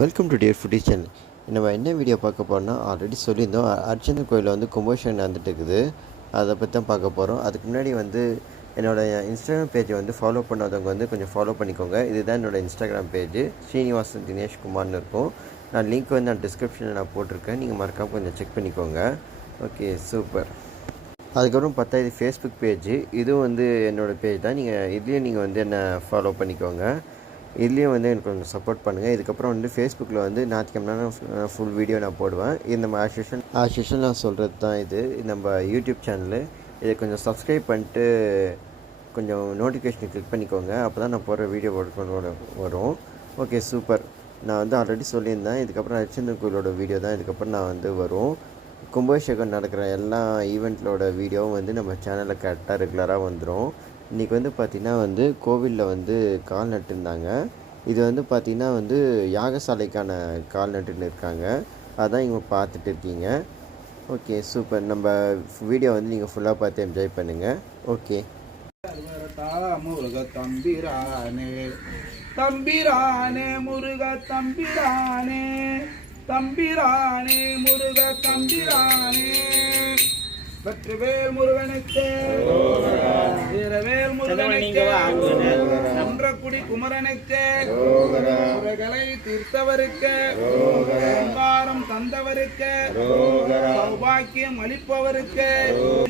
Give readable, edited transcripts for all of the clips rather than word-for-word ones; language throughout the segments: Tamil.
Welcome to dear foodie channel. நம்ம என்ன வீடியோ பார்க்க போகிறோம்னா, ஆல்ரெடி சொல்லியிருந்தோம். அர்ச்சனை கோயிலில் வந்து கும்பாபிஷேகம் நடந்துட்டு இருக்குது. அதை பற்றி தான் பார்க்க போகிறோம். அதுக்கு முன்னாடி வந்து என்னோடய இன்ஸ்டாகிராம் பேஜை வந்து ஃபாலோ பண்ணாதவங்க வந்து கொஞ்சம் ஃபாலோ பண்ணிக்கோங்க. இதுதான் என்னோடய இன்ஸ்டாகிராம் பேஜ், ஸ்ரீனிவாசன் தினேஷ் குமார்னு இருக்கும். நான் லிங்க் வந்து நான் டிஸ்கிரிப்ஷனில் நான் போட்டிருக்கேன். நீங்கள் மறக்காமல் கொஞ்சம் செக் பண்ணிக்கோங்க. Okay, super. அதுக்கப்புறம் பார்த்தா இது ஃபேஸ்புக் பேஜ். இதுவும் வந்து என்னோடய பேஜ் தான். இதுலேயும் நீங்கள் வந்து என்னை ஃபாலோ பண்ணிக்கோங்க. இதுலேயும் வந்து எனக்கு கொஞ்சம் சப்போர்ட் பண்ணுங்கள். இதுக்கப்புறம் வந்து ஃபேஸ்புக்கில் வந்து ஞாயிற்றுக்கிழமை ஃபுல் வீடியோ நான் போடுவேன். இது நம்ம ஆஸ் யூஷுவல் நான் சொல்கிறது தான். இது நம்ம யூடியூப் சேனலு. இதை கொஞ்சம் சப்ஸ்கிரைப் பண்ணிட்டு கொஞ்சம் நோட்டிஃபிகேஷனை கிளிக் பண்ணிக்கோங்க. அப்போ தான் நான் போடுற வீடியோ வரும். Okay, super. நான் வந்து ஆல்ரெடி சொல்லியிருந்தேன். இதுக்கப்புறம் அர்ச்சனை கோயிலோட வீடியோ தான் இதுக்கப்புறம் நான் வந்து வரும். கும்பாபிஷேகம் நடக்கிற எல்லா ஈவெண்ட்லோட வீடியோவும் வந்து நம்ம சேனலில் கரெக்டாக ரெகுலராக வந்துடும். இன்றைக்கி வந்து பார்த்திங்கன்னா வந்து கோவிலில் வந்து கால் நட்டுருந்தாங்க. இது வந்து பார்த்திங்கன்னா வந்து யாகசாலைக்கான கால் நட்டுன்னு இருக்காங்க. அதான் இவங்க பார்த்துட்டு இருக்கீங்க. Okay, super. நம்ம வீடியோ வந்து நீங்கள் ஃபுல்லாக பார்த்து என்ஜாய் பண்ணுங்கள். ஓகே. முருக தம்பிரானே தம்பிரானே முருக தம்பிரானே தம்பிரானே முருக தம்பிரானே வெற்றிவேல் முருகனுக்கு வீரவேல் முருகனுக்கு நன்றக்குடி குமரனுக்கு குறைகளை தீர்த்தவருக்கு ஓங்காரம் தந்தவருக்கு சௌபாக்கியம் அளிப்பவருக்கு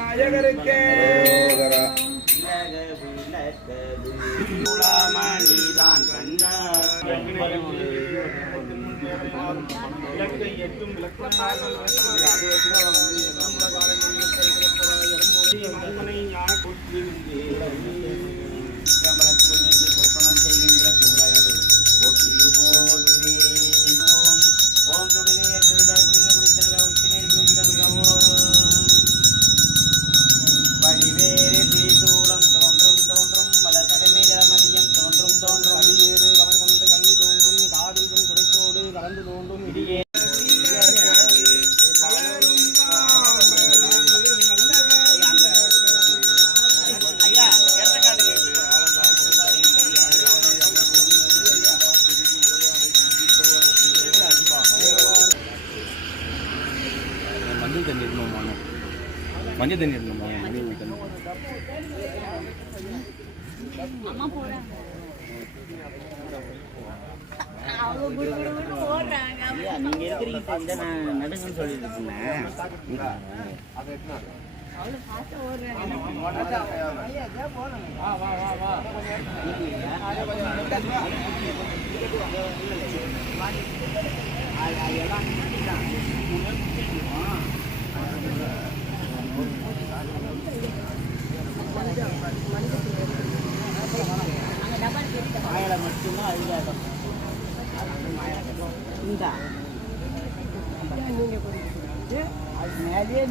நாயகருக்கு எட்டும் மஞ்சள் தண்ணி இருக்கணுமா? அம்மா போறேன். நீங்க இருக்கிறீங்க நான் நடுங்கன்னு சொல்லிட்டு இருக்கேன். மாயலை மட்டும்தான் அதிகம் அது மேலே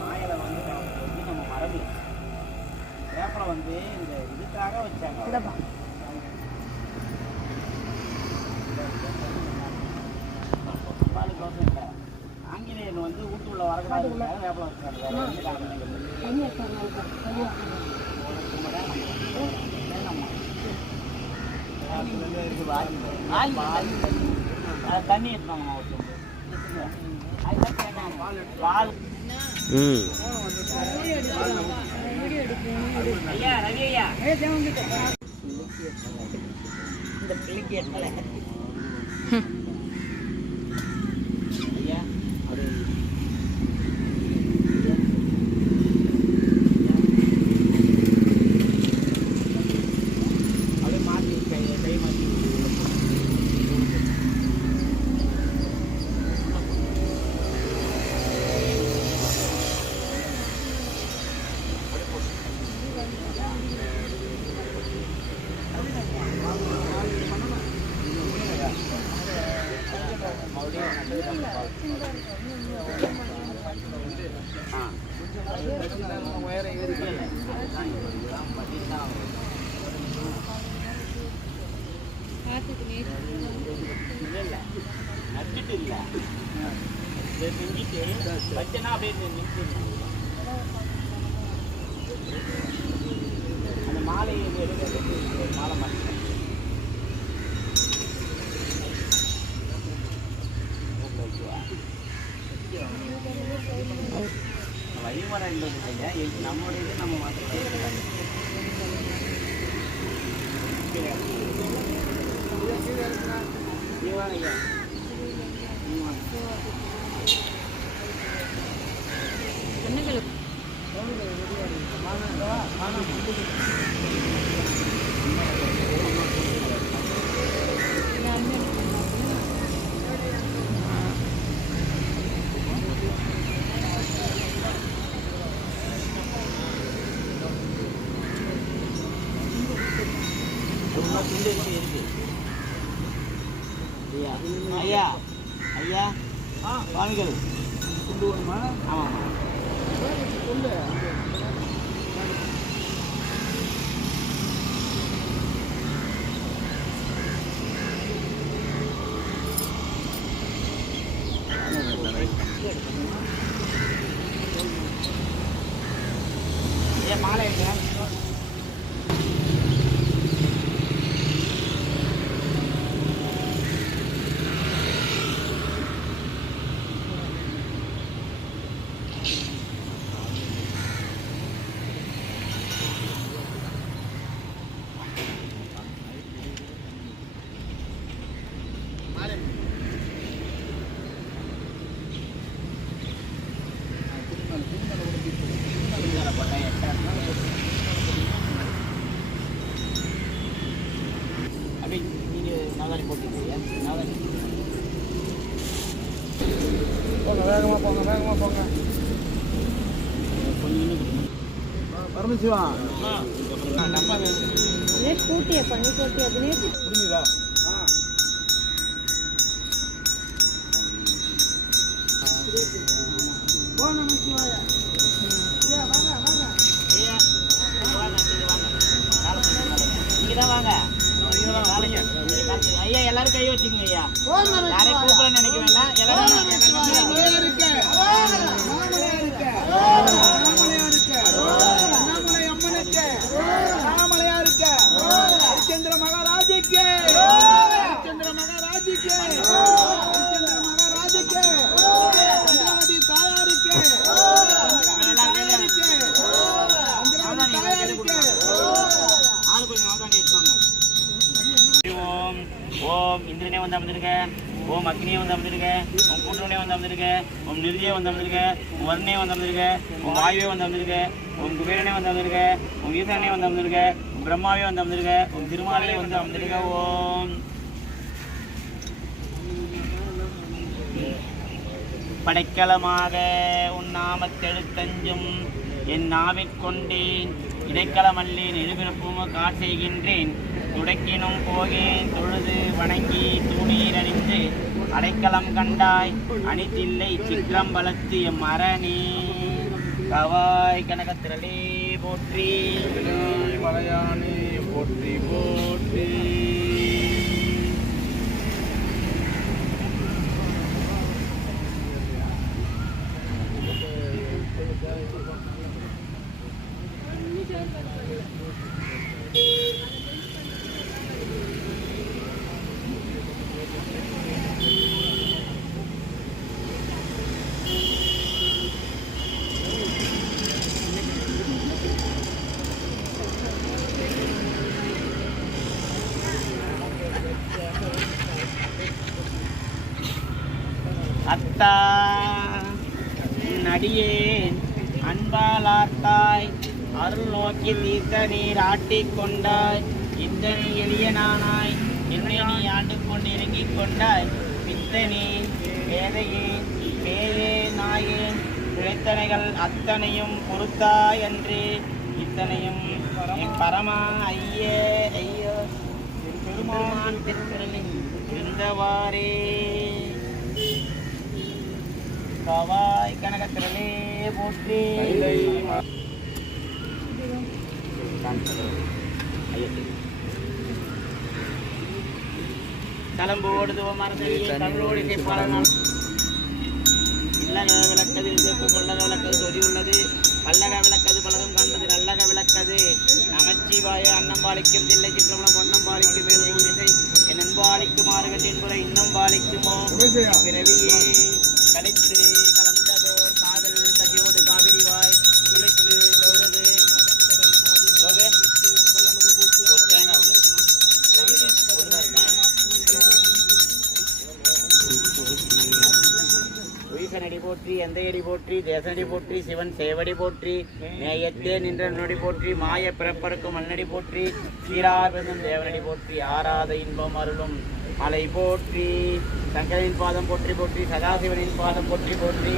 மாயலை வந்து நம்ம மரபு பேப்பரை வந்து இந்த இதுக்காக வச்சாங்க. ஆங்கிலேயன் வந்து வீட்டுக்குள்ள வரக்கூடாது வேப்பம் வச்சாங்க. தண்ணி எடுத்தாங்க. ஐயா ரவி ஐயா இந்த பிள்ளைக்கு ஏற்கல நச்சுட்டு இல்லை செஞ்சுட்டு வச்சனா அப்படியே நின்று வியாபாரம் என்பது இல்லைங்க, நம்முடைய இது நம்ம மாற்றிக்கலாம். ஐயா ஐயா ஐயா வாங்கிகள் கொண்டு வரணுமா? ஆமாம் சொல்லு. ஏன் மாலை இருக்கேன் வேகமாக போங்க. பரமசிவா ஸ்கூட்டியை பண்ணி போட்டி அதுனே புரியுதா? ஐயா எல்லாரும் கை வச்சுக்கோங்க ஐயா, யாரையும் கூப்பிட நினைக்க வேண்டாம். ஹரிச்சந்திர மகாராஜிக்கு, ஹரிச்சந்திர மகாராஜிக்கு, ஹரிச்சந்திர மகாராஜிக்கு, சந்திரவதி தாயாருக்கு, தாயாருக்கு, தாயாருக்கு. ஓம் ஓம் இந்திரனே வந்து அமர்ந்திருக்க, ஓம் அக்னியே வந்து அமர்ந்திருக்க, ஓம் கூட்டனே வந்து அமர்ந்திருக்க, ஓம் நிருதியே வந்து அமர்ந்திருக்க, ஓம் வருணே வந்து அமர்ந்திருக்க, ஓம் வாயுவே வந்து அமர்ந்திருக்க, ஓம் குபேரனே வந்து அமர்ந்திருக்க, ஓம் ஈசானே வந்து அமர்ந்திருக்க, ஓம் பிரம்மாவே வந்து அமர்ந்திருக்க, ஓம் திருமாலே வந்து அமர்ந்திருக்க. ஓம் படைக்கலமாக உன் நாமத்தெழுத்தஞ்சும் என் நாவிற்கொண்டேன், இடைக்கலமல்லேன் எழுபிறப்பும் காட்செய்கின்றேன், துடைக்கினும் போகேன் தொழுது வணங்கி தூணீர் அணிந்து அடைக்கலம் கண்டாய் அணித்தில்லை சிற்றம்பலத்து எம் அரணி கவாய் கனகத்திரளே போற்றி மலையானே போற்றி போற்றி. அத்தா நடியேன் அன்பாலார்த்தாய் அருள் நோக்கி தீர்த்த நீர் ஆட்டிக்கொண்டாய், இத்தனை எளியனானாய் என்னை நீ ஆண்டு கொண்டு இறங்கிக் கொண்டாய், பித்தனே வேதையே பேயே நாயே பிழைத்தனைகள் அத்தனையும் பொறுத்தாய் அன்று, இத்தனையும் என் பரமா ஐயே ஐயோ பெருமான் திருக்குறளில் இருந்தவாறே கவாய் கனகத்திரளே போற்றி. தலம்போடு தமிழோடு இல்லக விளக்கது கொள்ளக விளக்கது சொறி உள்ளது, பல்லக விளக்கது பலகம் காண்பது நல்லக விளக்கது, நமச்சிவாய அன்னம் பாலிக்கும் தில்லை சிற்றம்பலம் பொன்னம் பாலிக்கும் மேலும் இசை என் அன்பாலிக்குமாறுகள் என்பதை இன்னும் பாலிக்குமோ பிறவியே கலைத்து கலந்ததோர் காதல் கதியோடு காவிரிவாய் எந்தையடி போற்றி தேசடி போற்றி சிவன் சேவடி போற்றி நேயத்தே நின்ற நொடி போற்றி மாய பிறப்பருக்கும் மண்ணடி போற்றி சீரார் பெருந்தும் தேவனடி போற்றி ஆராத இன்பம் அருளும் மலை போற்றி சங்கரனின் பாதம் போற்றி போற்றி சதாசிவனின் பாதம் போற்றி போற்றி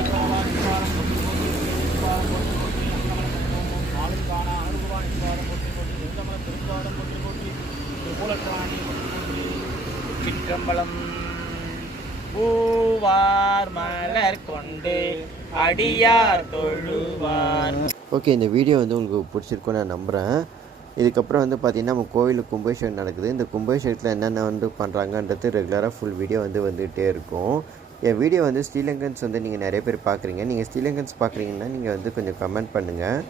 சிற்றம்பலம் பூவார் மலர் கொண்டு அடியார் தொழுவார். ஓகே, இந்த வீடியோ வந்து உங்களுக்கு பிடிச்சிருக்குன்னு நான் நம்புகிறேன். இதுக்கப்புறம் வந்து பார்த்திங்கன்னா நம்ம கோவிலுக்கு கும்பாபிஷேகம் நடக்குது. இந்த கும்பாபிஷேகத்தில் என்னென்ன வந்து பண்ணுறாங்கன்றது ரெகுலராக ஃபுல் வீடியோ வந்து வந்துகிட்டே இருக்கும். என் வீடியோ வந்து ஸ்ரீலங்கன்ஸ் வந்து நீங்கள் நிறைய பேர் பார்க்குறீங்க. நீங்கள் ஸ்ரீலங்கன்ஸ் பார்க்குறீங்கன்னா நீங்கள் வந்து கொஞ்சம் கமெண்ட் பண்ணுங்கள்.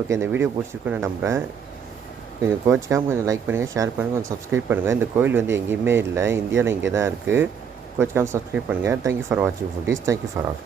ஓகே, இந்த வீடியோ பிடிச்சிருக்குன்னு நான் நம்புகிறேன். கொஞ்சம் கோச்சிக்காமல் கொஞ்சம் லைக் பண்ணுங்கள், ஷேர் பண்ணுங்கள், கொஞ்சம் சப்ஸ்கிரைப் பண்ணுங்கள். இந்த கோவில் வந்து எங்கேயுமே இல்லை, இந்தியாவில் இங்கே தான் இருக்குது. கோச்சிக்காமல் சப்ஸ்கிரைப் பண்ணுங்கள். தேங்க்யூ ஃபார் வாட்சிங் ஃபுட்டீஸ். Thank you for all.